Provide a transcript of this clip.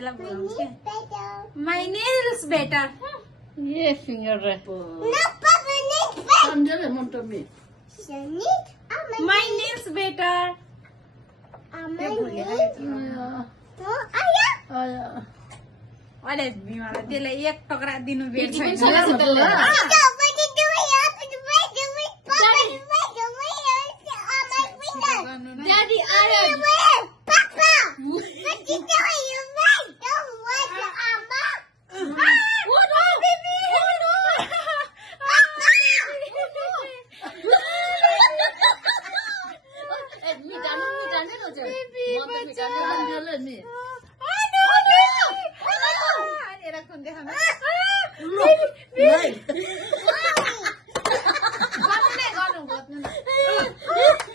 यसलाई बोलाउँछ के My nails better. ये finger wrap Angela monta me. My nails better. आया अरे बिमार त्यसलाई एक टक्रा दिनु बेर छैन Daddy आया Angela me. गर्नु